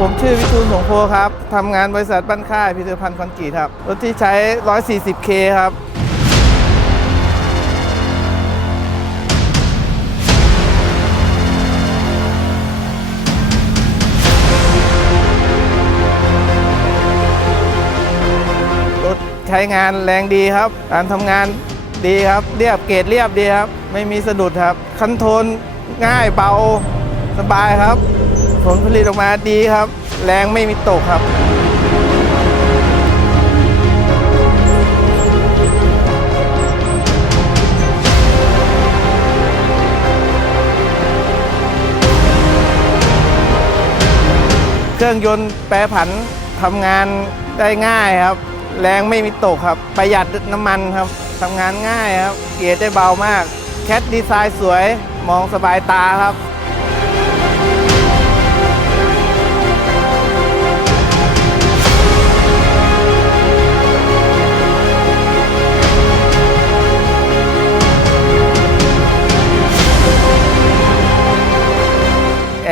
ผมชื่อวิทูลสงโพครับ ทำงานบริษัทบ้านค่ายพิพิธภัณฑ์คอนกรีตครับ รถที่ใช้ 140K ครับ รถใช้งานแรงดีครับ การทำงานดีครับ เรียบเกรดเรียบดีครับ ไม่มีสะดุดครับ คันโทนง่ายเบาสบายครับ ผลผลิตออกมาดีครับ แรงไม่มีตกครับ เครื่องยนต์แปรผันทำงานได้ง่ายครับ แรงไม่มีตกครับ ประหยัดน้ำมันครับทำงานง่ายครับ เกียร์ได้เบามาก แคทดีไซน์สวยมองสบายตาครับ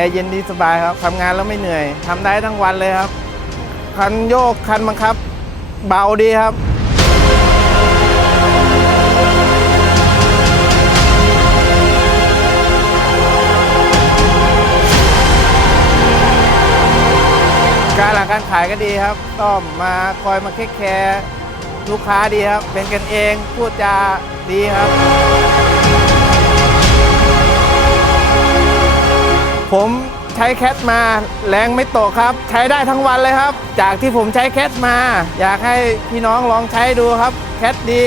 ร์เย็นดีสบายครับทำงานแล้วไม่เหนื่อยทำได้ทั้งวันเลยครับ คันโยกคันบังคับ เบาดีครับ การหลังการขายก็ดีครับต้อมมาคอยมาเค้กแคร์ลูกค้าดีครับ เป็นกันเองพูดจาดีครับ ผมใช้แคทมาแรงไม่ตกครับ ใช้ได้ทั้งวันเลยครับ จากที่ผมใช้แคทมา อยากให้พี่น้องลองใช้ดูครับ แคทดี